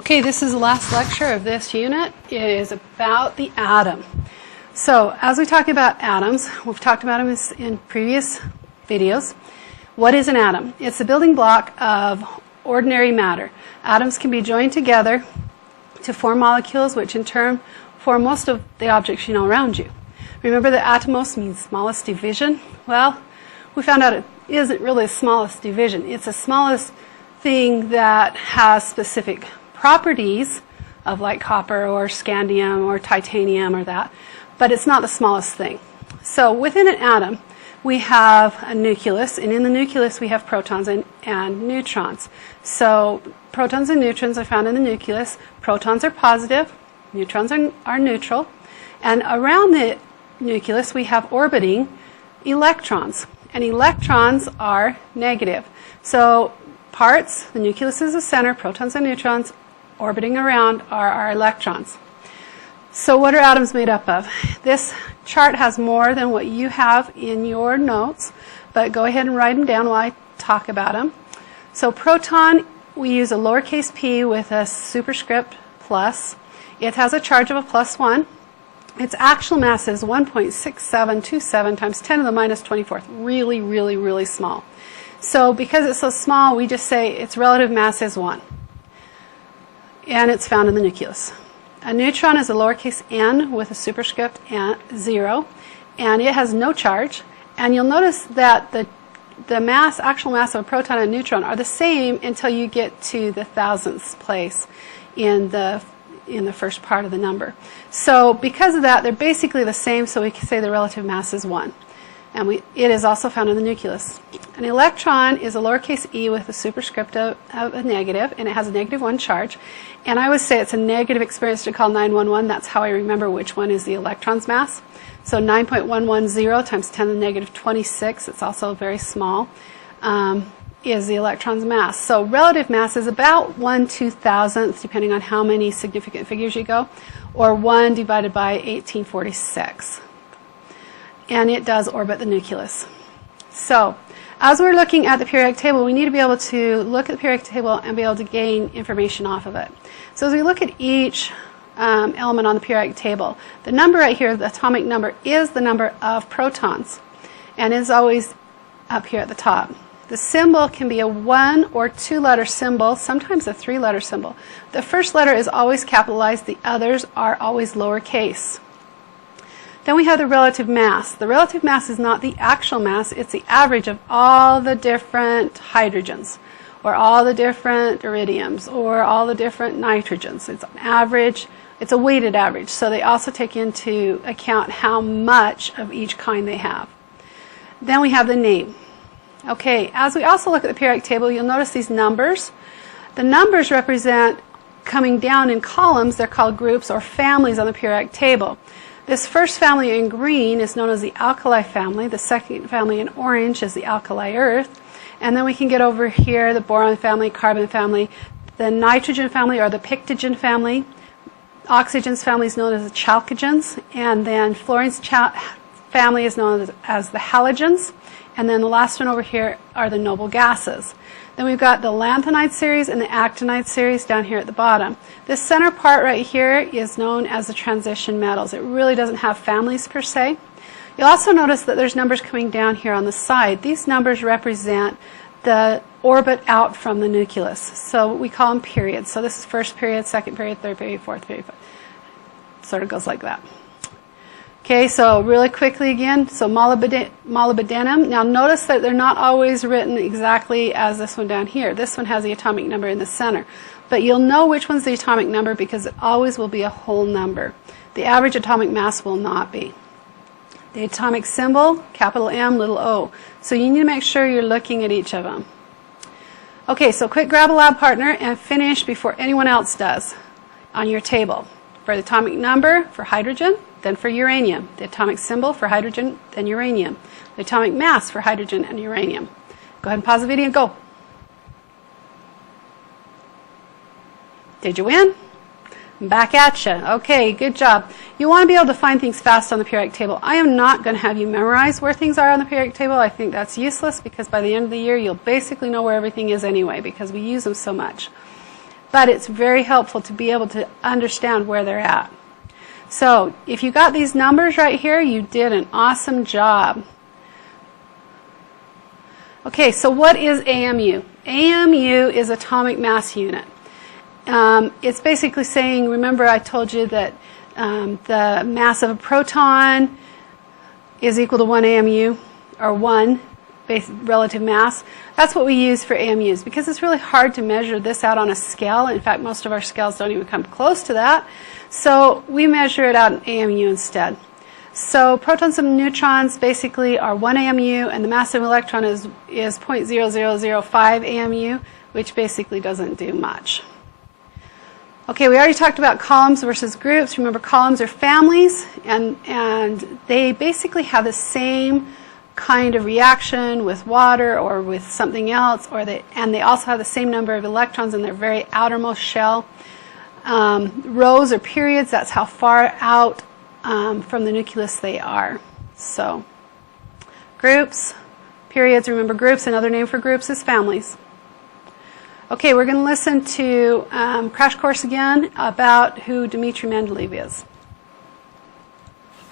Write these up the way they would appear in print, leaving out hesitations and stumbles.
Okay, this is the last lecture of this unit. It is about the atom. So, as we talk about atoms, we've talked about them in previous videos. What is an atom? It's the building block of ordinary matter. Atoms can be joined together to form molecules, which in turn form most of the objects you know around you. Remember that atomos means smallest division? Well, we found out it isn't really the smallest division. It's the smallest thing that has specific properties of like copper or scandium or titanium or that, but it's not the smallest thing. So within an atom, we have a nucleus, and in the nucleus we have protons and neutrons. So protons and neutrons are found in the nucleus. Protons are positive, neutrons are neutral, and around the nucleus we have orbiting electrons, and electrons are negative. So parts, the nucleus is the center, protons and neutrons orbiting around are our electrons. So what are atoms made up of? This chart has more than what you have in your notes, but go ahead and write them down while I talk about them. So proton, we use a lowercase p with a superscript plus. It has a charge of a +1. Its actual mass is 1.6727 times 10 to the minus 24th. Really, really, really small. So because it's so small, we just say its relative mass is 1. And it's found in the nucleus. A neutron is a lowercase n with a superscript 0, and it has no charge. And you'll notice that the mass, actual mass of a proton and a neutron are the same until you get to the thousandths place in the first part of the number. So because of that, they're basically the same, so we can say the relative mass is 1. And it is also found in the nucleus. An electron is a lowercase e with a superscript of a negative, and it has a -1 charge. And I would say it's a negative experience to call 911. That's how I remember which one is the electron's mass. So 9.110 times 10 to the negative 26, it's also very small, is the electron's mass. So relative mass is about 1/2000th, depending on how many significant figures you go, or 1 divided by 1846. And it does orbit the nucleus. So, as we're looking at the periodic table, we need to be able to look at the periodic table and be able to gain information off of it. So as we look at each element on the periodic table, the number right here, the atomic number, is the number of protons, and is always up here at the top. The symbol can be a 1 or 2-letter symbol, sometimes a 3-letter symbol. The first letter is always capitalized, the others are always lowercase. Then we have the relative mass. The relative mass is not the actual mass, it's the average of all the different hydrogens, or all the different iridiums, or all the different nitrogens. It's an average, it's a weighted average, so they also take into account how much of each kind they have. Then we have the name. Okay, as we also look at the periodic table, you'll notice these numbers. The numbers represent, coming down in columns, they're called groups or families on the periodic table. This first family in green is known as the alkali family. The second family in orange is the alkali earth. And then we can get over here the boron family, carbon family, the nitrogen family or the pictogen family. Oxygen's family is known as the chalcogens. And then fluorine's family is known as the halogens. And then the last one over here are the noble gases. Then we've got the lanthanide series and the actinide series down here at the bottom. This center part right here is known as the transition metals. It really doesn't have families per se. You'll also notice that there's numbers coming down here on the side. These numbers represent the orbit out from the nucleus. So we call them periods. So this is first period, second period, third period, fourth period. Sort of goes like that. Okay, so really quickly again, so molybdenum. Now notice that they're not always written exactly as this one down here. This one has the atomic number in the center. But you'll know which one's the atomic number because it always will be a whole number. The average atomic mass will not be. The atomic symbol, capital M, little o. So you need to make sure you're looking at each of them. Okay, so quick grab a lab partner and finish before anyone else does on your table. For the atomic number, for hydrogen, then for uranium. The atomic symbol for hydrogen, then uranium. The atomic mass for hydrogen and uranium. Go ahead and pause the video and go. Did you win? Back at you. Okay, good job. You want to be able to find things fast on the periodic table. I am not going to have you memorize where things are on the periodic table. I think that's useless because by the end of the year you'll basically know where everything is anyway because we use them so much. but it's very helpful to be able to understand where they're at. So if you got these numbers right here, you did an awesome job. Okay, so what is AMU? AMU is atomic mass unit. It's basically saying, remember I told you that the mass of a proton is equal to 1 AMU, or 1 relative mass. That's what we use for AMUs, because it's really hard to measure this out on a scale. In fact, most of our scales don't even come close to that. So we measure it out in AMU instead. So protons and neutrons basically are 1 AMU, and the mass of an electron is 0.0005 AMU, which basically doesn't do much. Okay, we already talked about columns versus groups. Remember, columns are families, and they basically have the same kind of reaction with water or with something else, and they also have the same number of electrons in their very outermost shell. Rows or periods, that's how far out from the nucleus they are. So groups, periods, remember groups, another name for groups is families. Okay, we're going to listen to Crash Course again about who Dmitri Mendeleev is.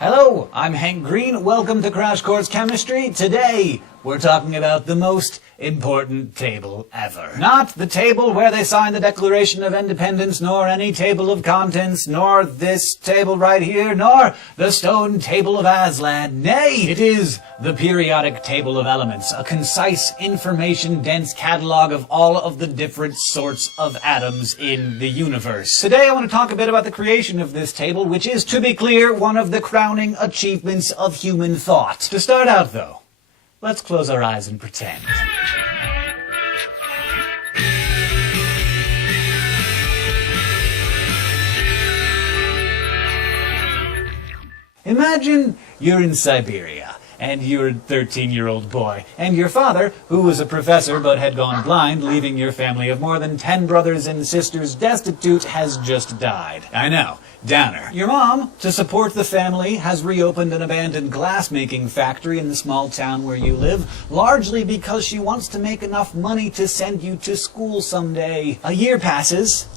Hello, I'm Hank Green. Welcome to Crash Course Chemistry. Today, we're talking about the most important table ever. Not the table where they sign the Declaration of Independence, nor any table of contents, nor this table right here, nor the stone table of Aslan. Nay, it is the periodic table of elements, a concise, information-dense catalog of all of the different sorts of atoms in the universe. Today, I want to talk a bit about the creation of this table, which is, to be clear, one of the crowning achievements of human thought. To start out, though, let's close our eyes and pretend. Imagine you're in Siberia, and you're a 13-year-old boy, and your father, who was a professor but had gone blind, leaving your family of more than 10 brothers and sisters destitute, has just died. I know, downer. Your mom, to support the family, has reopened an abandoned glass-making factory in the small town where you live, largely because she wants to make enough money to send you to school someday. A year passes,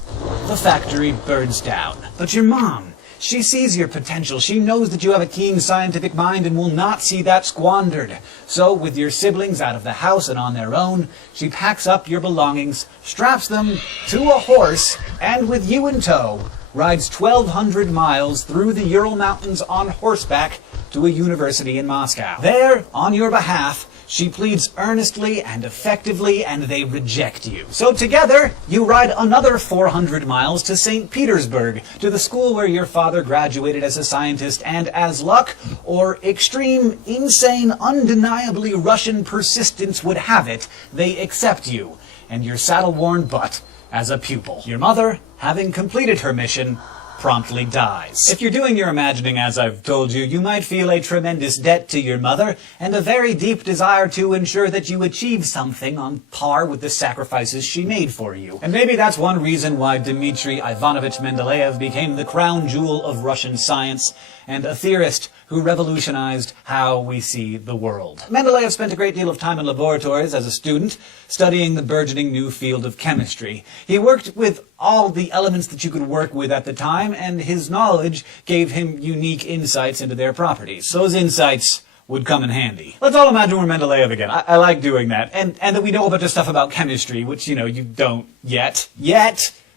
the factory burns down. But your mom, she sees your potential. She knows that you have a keen scientific mind and will not see that squandered. So, with your siblings out of the house and on their own, she packs up your belongings, straps them to a horse, and with you in tow, rides 1,200 miles through the Ural Mountains on horseback to a university in Moscow. There, on your behalf, she pleads earnestly and effectively, and they reject you. So together, you ride another 400 miles to St. Petersburg, to the school where your father graduated as a scientist, and as luck, or extreme, insane, undeniably Russian persistence would have it, they accept you, and your saddle-worn butt, as a pupil. Your mother, having completed her mission, promptly dies. If you're doing your imagining as I've told you, you might feel a tremendous debt to your mother and a very deep desire to ensure that you achieve something on par with the sacrifices she made for you. And maybe that's one reason why Dmitri Ivanovich Mendeleev became the crown jewel of Russian science and a theorist who revolutionized how we see the world. Mendeleev spent a great deal of time in laboratories as a student, studying the burgeoning new field of chemistry. He worked with all the elements that you could work with at the time, and his knowledge gave him unique insights into their properties. Those insights would come in handy. Let's all imagine we're Mendeleev again. I like doing that. And that we know a bunch of stuff about chemistry, which, you don't yet.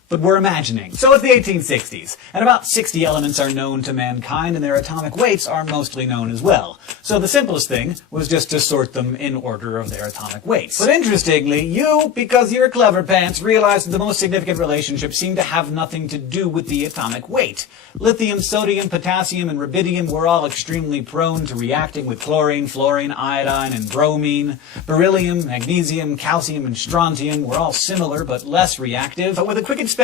But we're imagining. So it's the 1860s, and about 60 elements are known to mankind, and their atomic weights are mostly known as well. So the simplest thing was just to sort them in order of their atomic weights. But interestingly, you, because you're clever pants, realized that the most significant relationships seem to have nothing to do with the atomic weight. Lithium, sodium, potassium, and rubidium were all extremely prone to reacting with chlorine, fluorine, iodine, and bromine. Beryllium, magnesium, calcium, and strontium were all similar but less reactive. But with a quick inspection,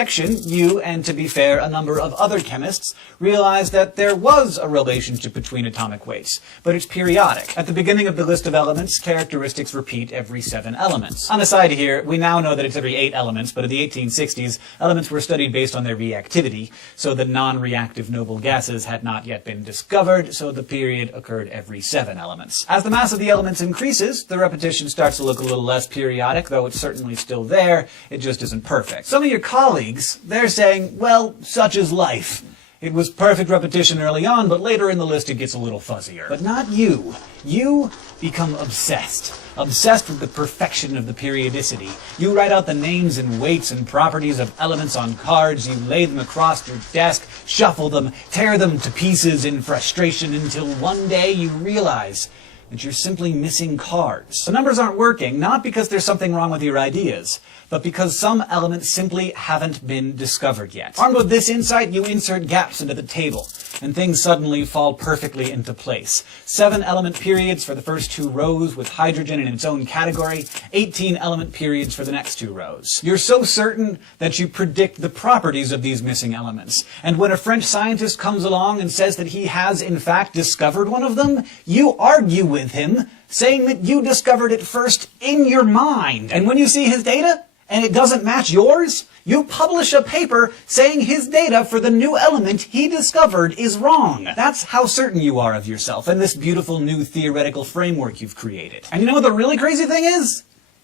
you, and to be fair, a number of other chemists, realized that there was a relationship between atomic weights, but it's periodic. At the beginning of the list of elements, characteristics repeat every 7 elements. On the side here, we now know that it's every 8 elements, but in the 1860s, elements were studied based on their reactivity, so the non-reactive noble gases had not yet been discovered, so the period occurred every 7 elements. As the mass of the elements increases, the repetition starts to look a little less periodic, though it's certainly still there, it just isn't perfect. Some of your colleagues colleagues, they're saying, well, such is life. It was perfect repetition early on, but later in the list it gets a little fuzzier. But not you. You become obsessed. Obsessed with the perfection of the periodicity. You write out the names and weights and properties of elements on cards, you lay them across your desk, shuffle them, tear them to pieces in frustration until one day you realize that you're simply missing cards. The numbers aren't working, not because there's something wrong with your ideas, but because some elements simply haven't been discovered yet. Armed with this insight, you insert gaps into the table, and things suddenly fall perfectly into place. 7 element periods for the first 2 rows with hydrogen in its own category, 18 element periods for the next 2 rows. You're so certain that you predict the properties of these missing elements, and when a French scientist comes along and says that he has in fact discovered one of them, you argue with him, saying that you discovered it first in your mind. And when you see his data, and it doesn't match yours, you publish a paper saying his data for the new element he discovered is wrong. That's how certain you are of yourself and this beautiful new theoretical framework you've created. And you know what the really crazy thing is?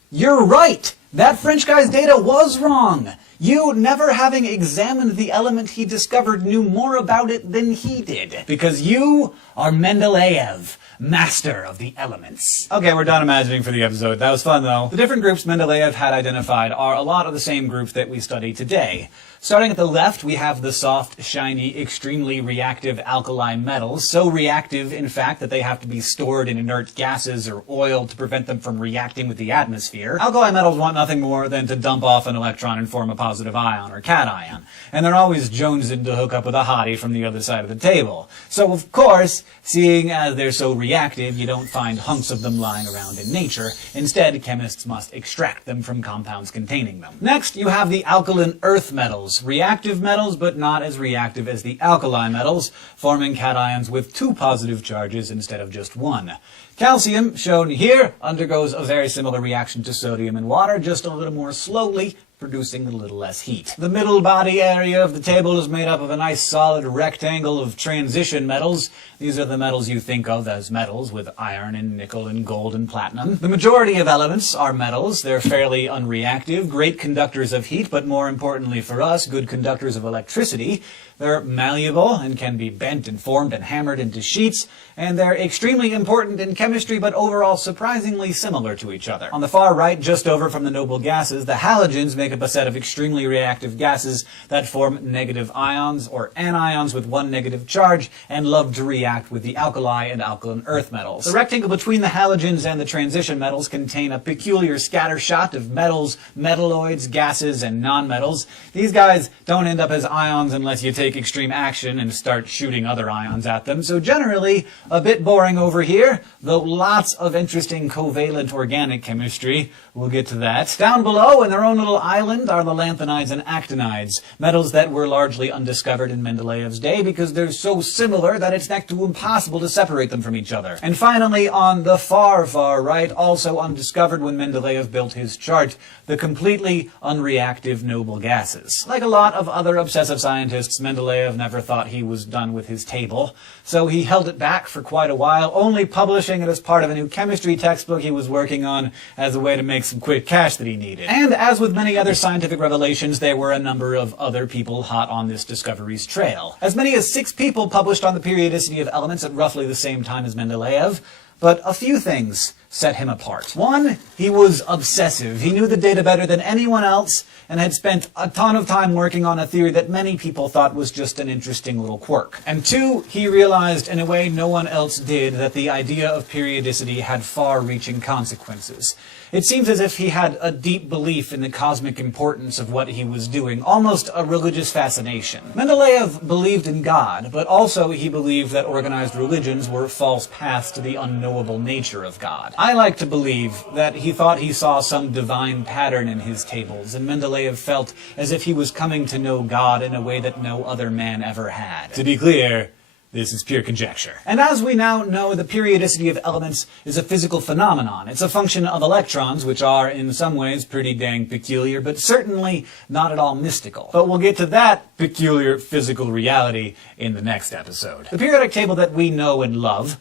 You're right. That French guy's data was wrong. You, never having examined the element he discovered, knew more about it than he did. Because you are Mendeleev, master of the elements. Okay, we're done imagining for the episode. That was fun, though. The different groups Mendeleev had identified are a lot of the same groups that we study today. Starting at the left, we have the soft, shiny, extremely reactive alkali metals. So reactive, in fact, that they have to be stored in inert gases or oil to prevent them from reacting with the atmosphere. Alkali metals want nothing more than to dump off an electron and form a positive ion or cation. And they're always jonesing to hook up with a hottie from the other side of the table. So, of course, seeing as they're so reactive, you don't find hunks of them lying around in nature. Instead, chemists must extract them from compounds containing them. Next, you have the alkaline earth metals. Reactive metals, but not as reactive as the alkali metals, forming cations with 2 positive charges instead of just 1. Calcium, shown here, undergoes a very similar reaction to sodium and water, just a little more slowly, producing a little less heat. The middle body area of the table is made up of a nice solid rectangle of transition metals. These are the metals you think of as metals, with iron and nickel and gold and platinum. The majority of elements are metals. They're fairly unreactive, great conductors of heat, but more importantly for us, good conductors of electricity. They're malleable and can be bent and formed and hammered into sheets, and they're extremely important in chemistry, but overall surprisingly similar to each other. On the far right, just over from the noble gases, the halogens make up a set of extremely reactive gases that form negative ions or anions with 1 negative charge and love to react with the alkali and alkaline earth metals. The rectangle between the halogens and the transition metals contain a peculiar scattershot of metals, metalloids, gases, and nonmetals. These guys don't end up as ions unless you take extreme action and start shooting other ions at them, so generally a bit boring over here, though lots of interesting covalent organic chemistry. We'll get to that. Down below, in their own little island, are the lanthanides and actinides, metals that were largely undiscovered in Mendeleev's day because they're so similar that it's next to impossible to separate them from each other. And finally, on the far, far right, also undiscovered when Mendeleev built his chart, the completely unreactive noble gases. Like a lot of other obsessive scientists, Mendeleev never thought he was done with his table, so he held it back for quite a while, only publishing it as part of a new chemistry textbook he was working on as a way to make some quick cash that he needed. And as with many other scientific revelations, there were a number of other people hot on this discovery's trail. As many as 6 people published on the periodicity of elements at roughly the same time as Mendeleev, but a few things set him apart. 1, he was obsessive. He knew the data better than anyone else and had spent a ton of time working on a theory that many people thought was just an interesting little quirk. And 2, he realized in a way no one else did that the idea of periodicity had far-reaching consequences. It seems as if he had a deep belief in the cosmic importance of what he was doing, almost a religious fascination. Mendeleev believed in God, but also he believed that organized religions were false paths to the unknowable nature of God. I like to believe that he thought he saw some divine pattern in his tables, and Mendeleev felt as if he was coming to know God in a way that no other man ever had. To be clear, this is pure conjecture. And as we now know, the periodicity of elements is a physical phenomenon. It's a function of electrons, which are, in some ways, pretty dang peculiar, but certainly not at all mystical. But we'll get to that peculiar physical reality in the next episode. The periodic table that we know and love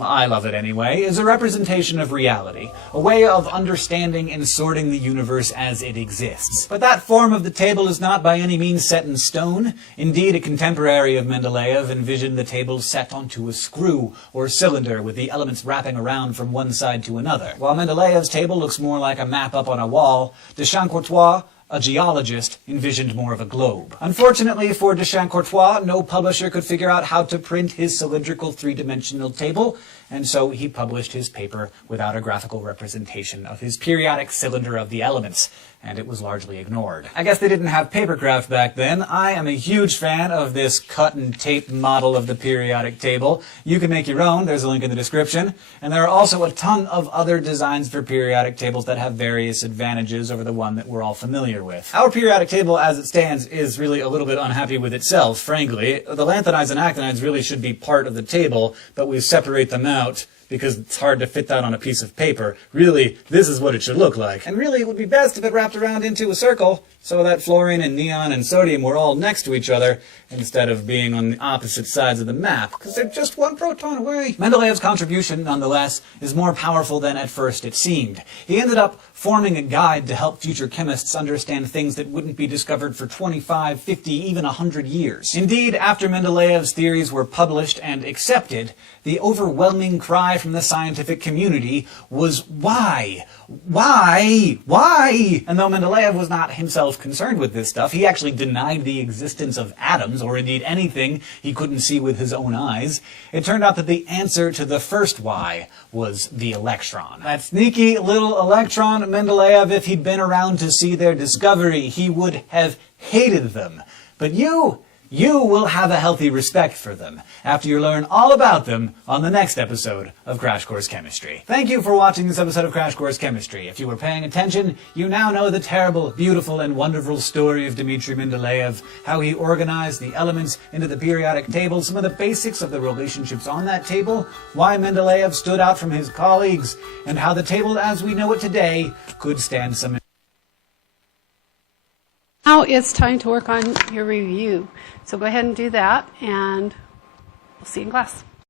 I love it anyway, is a representation of reality, a way of understanding and sorting the universe as it exists. But that form of the table is not by any means set in stone. Indeed, a contemporary of Mendeleev envisioned the table set onto a screw or cylinder with the elements wrapping around from one side to another. While Mendeleev's table looks more like a map up on a wall, de Champ-Courtois, a geologist, envisioned more of a globe. Unfortunately for de Champ-Courtois, no publisher could figure out how to print his cylindrical three-dimensional table, and so he published his paper without a graphical representation of his periodic cylinder of the elements, and it was largely ignored. I guess they didn't have papercraft back then. I am a huge fan of this cut and tape model of the periodic table. You can make your own, there's a link in the description, and there are also a ton of other designs for periodic tables that have various advantages over the one that we're all familiar with. Our periodic table as it stands is really a little bit unhappy with itself, frankly. The lanthanides and actinides really should be part of the table, but we separate them out because it's hard to fit that on a piece of paper. Really, this is what it should look like. And really, it would be best if it wrapped around into a circle, so that fluorine and neon and sodium were all next to each other, instead of being on the opposite sides of the map, because they're just one proton away. Mendeleev's contribution, nonetheless, is more powerful than at first it seemed. He ended up forming a guide to help future chemists understand things that wouldn't be discovered for 25, 50, even 100 years. Indeed, after Mendeleev's theories were published and accepted, the overwhelming cry from the scientific community was, why? Why? Why? And though Mendeleev was not himself concerned with this stuff, he actually denied the existence of atoms, or indeed anything he couldn't see with his own eyes. It turned out that the answer to the first why was the electron. That sneaky little electron, Mendeleev, if he'd been around to see their discovery, he would have hated them. But you will have a healthy respect for them after you learn all about them on the next episode of Crash Course Chemistry. Thank you for watching this episode of Crash Course Chemistry. If you were paying attention, you now know the terrible, beautiful, and wonderful story of Dmitri Mendeleev, how he organized the elements into the periodic table, some of the basics of the relationships on that table, why Mendeleev stood out from his colleagues, and how the table as we know it today could stand some. Now it's time to work on your review. So go ahead and do that, and we'll see you in class.